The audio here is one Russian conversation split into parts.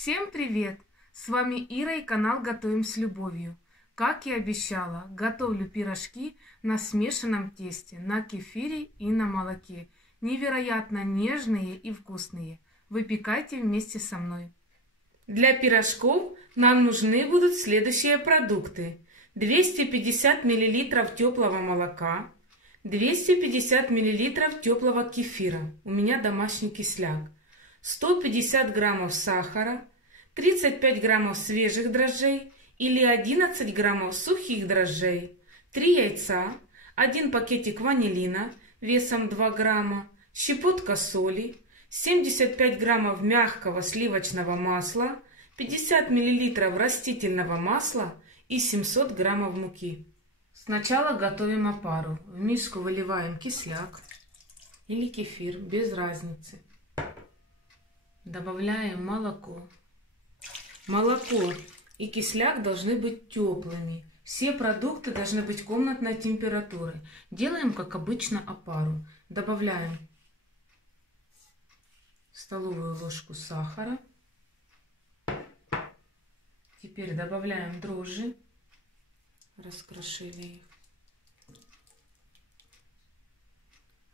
Всем привет! С вами Ира и канал Готовим с любовью. Как и обещала, готовлю пирожки на смешанном тесте, на кефире и на молоке. Невероятно нежные и вкусные. Выпекайте вместе со мной. Для пирожков нам нужны будут следующие продукты. 250 мл теплого молока, 250 мл теплого кефира, у меня домашний кисляк, 150 граммов сахара, 35 граммов свежих дрожжей или 11 граммов сухих дрожжей, 3 яйца, 1 пакетик ванилина весом 2 грамма, щепотка соли, 75 граммов мягкого сливочного масла, 50 мл растительного масла и 700 граммов муки. Сначала готовим опару. В миску выливаем кисляк или кефир, без разницы. Добавляем молоко. Молоко и кисляк должны быть теплыми. Все продукты должны быть комнатной температуры. Делаем, как обычно, опару. Добавляем столовую ложку сахара. Теперь добавляем дрожжи. Раскрошили их.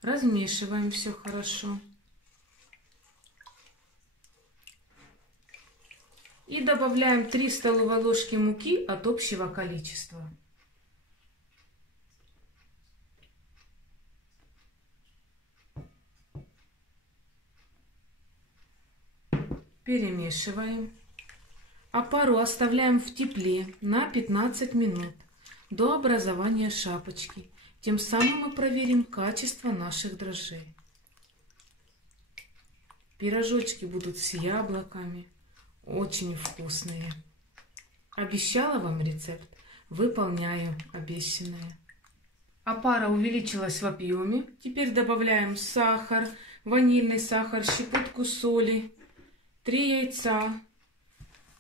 Размешиваем все хорошо. И добавляем 3 столовые ложки муки от общего количества. Перемешиваем. Опару оставляем в тепле на 15 минут до образования шапочки. Тем самым мы проверим качество наших дрожжей. Пирожочки будут с яблоками. Очень вкусные. Обещала вам рецепт, выполняю обещанное. Опара увеличилась в объеме. Теперь добавляем сахар, ванильный сахар, щепотку соли, 3 яйца.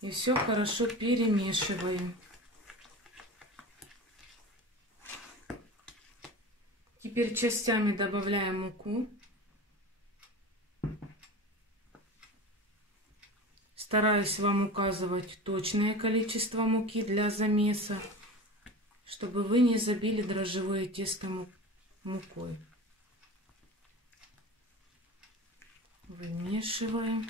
И все хорошо перемешиваем. Теперь частями добавляем муку. Стараюсь вам указывать точное количество муки для замеса, чтобы вы не забили дрожжевое тесто мукой. Вымешиваем.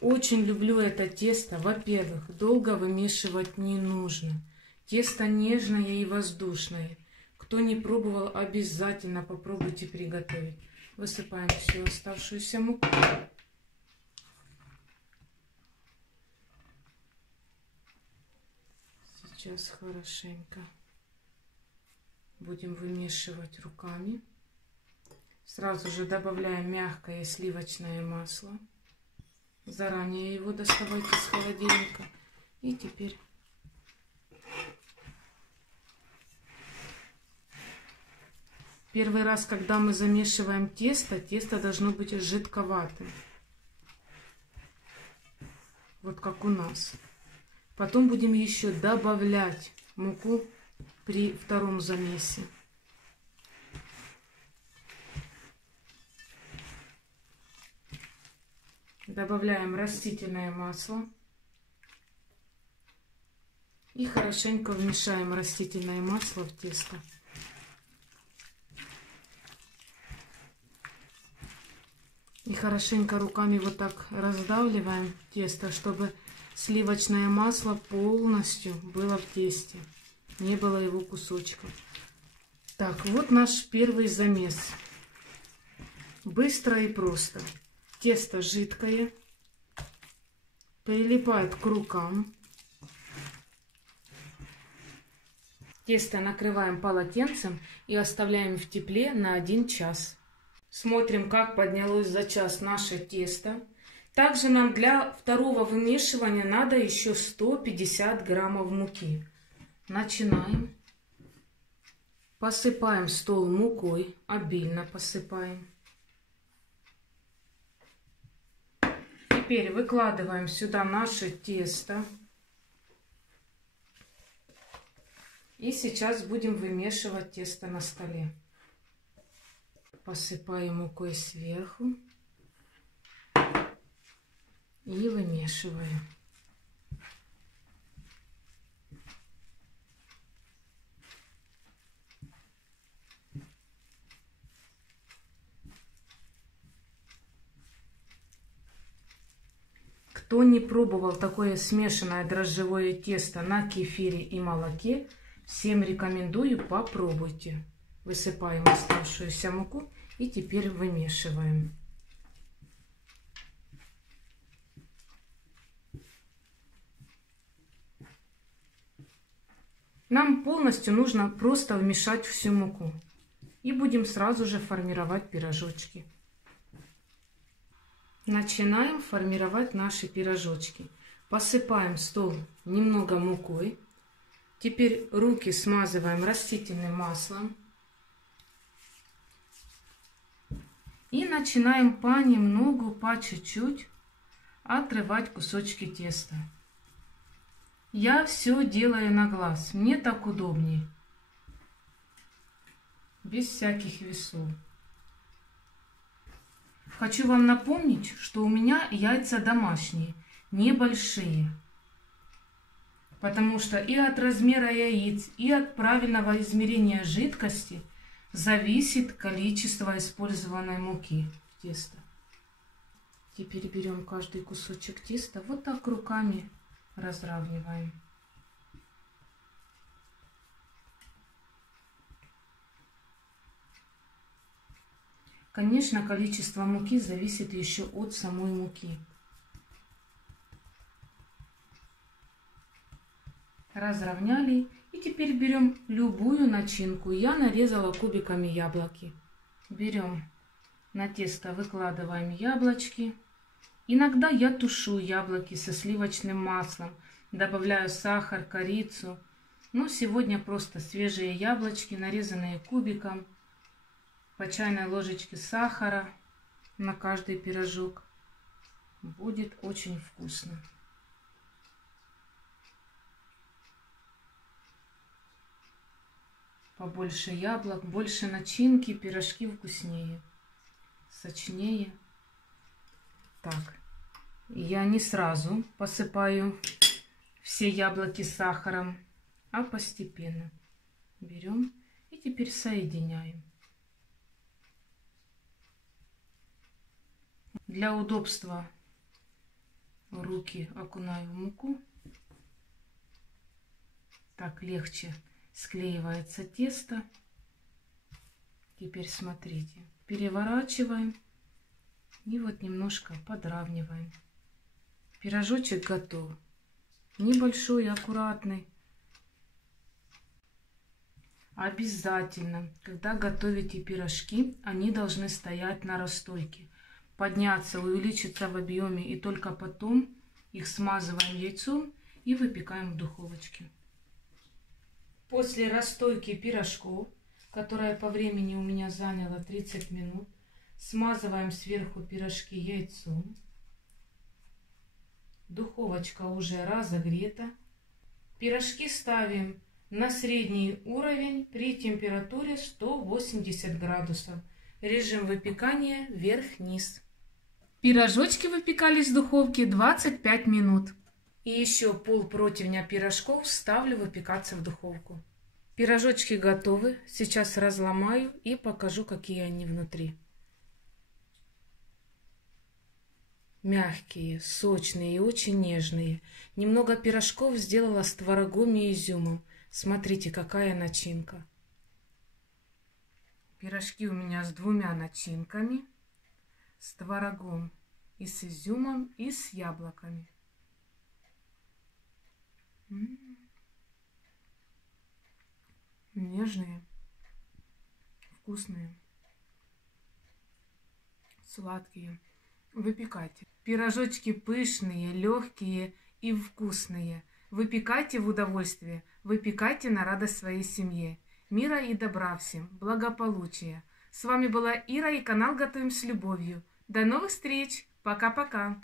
Очень люблю это тесто. Во-первых, долго вымешивать не нужно. Тесто нежное и воздушное. Кто не пробовал, обязательно попробуйте приготовить. Высыпаем всю оставшуюся муку. Сейчас хорошенько будем вымешивать руками. Сразу же добавляем мягкое сливочное масло. Заранее его доставайте из холодильника. И теперь первый раз, когда мы замешиваем тесто, тесто должно быть жидковатым. Вот как у нас. Потом будем еще добавлять муку при втором замесе. Добавляем растительное масло. И хорошенько вмешаем растительное масло в тесто. И хорошенько руками вот так раздавливаем тесто, чтобы сливочное масло полностью было в тесте. Не было его кусочков. Так, вот наш первый замес. Быстро и просто. Тесто жидкое. Прилипает к рукам. Тесто накрываем полотенцем и оставляем в тепле на 1 час. Смотрим, как поднялось за час наше тесто. Также нам для второго вымешивания надо еще 150 граммов муки. Начинаем. Посыпаем стол мукой, обильно посыпаем. Теперь выкладываем сюда наше тесто. И сейчас будем вымешивать тесто на столе. Посыпаем мукой сверху. и вымешиваю. Кто не пробовал такое смешанное дрожжевое тесто на кефире и молоке, всем рекомендую, попробуйте. Высыпаем оставшуюся муку и теперь вымешиваем. Нам полностью нужно просто вмешать всю муку. И будем сразу же формировать пирожочки. Начинаем формировать наши пирожочки. Посыпаем стол немного мукой. Теперь руки смазываем растительным маслом. И начинаем понемногу, по чуть-чуть отрывать кусочки теста. Я все делаю на глаз. Мне так удобнее. Без всяких весов. Хочу вам напомнить, что у меня яйца домашние, небольшие. Потому что и от размера яиц, и от правильного измерения жидкости зависит количество использованной муки в тесто. Теперь берем каждый кусочек теста, вот так руками разравниваем. Конечно, количество муки зависит еще от самой муки. Разровняли. И теперь берем любую начинку. Я нарезала кубиками яблоки. Берем на тесто, выкладываем яблочки. Иногда я тушу яблоки со сливочным маслом. Добавляю сахар, корицу. Но сегодня просто свежие яблочки, нарезанные кубиком. По чайной ложечке сахара на каждый пирожок. Будет очень вкусно. Побольше яблок, больше начинки, пирожки вкуснее, сочнее. Так, я не сразу посыпаю все яблоки сахаром, а постепенно. Берем и теперь соединяем. Для удобства руки окунаю в муку. Так легче склеивается тесто. Теперь смотрите, переворачиваем и вот немножко подравниваем. Пирожочек готов. Небольшой, аккуратный. Обязательно, когда готовите пирожки, они должны стоять на расстойке. Подняться, увеличиться в объеме, и только потом их смазываем яйцом и выпекаем в духовочке. После расстойки пирожков, которая по времени у меня заняла 30 минут, смазываем сверху пирожки яйцом. Духовочка уже разогрета. Пирожки ставим на средний уровень при температуре 180 градусов. Режим выпекания вверх-вниз. Пирожочки выпекались в духовке 25 минут. И еще пол противня пирожков ставлю выпекаться в духовку. Пирожочки готовы. Сейчас разломаю и покажу, какие они внутри. Мягкие, сочные и очень нежные. Немного пирожков сделала с творогом и изюмом. Смотрите, какая начинка. Пирожки у меня с двумя начинками. С творогом и с изюмом, и с яблоками. Нежные, вкусные, сладкие. Выпекайте. Пирожочки пышные, легкие и вкусные. Выпекайте в удовольствие, выпекайте на радость своей семье. Мира и добра всем, благополучия. С вами была Ира и канал Готовим с любовью. До новых встреч. Пока-пока.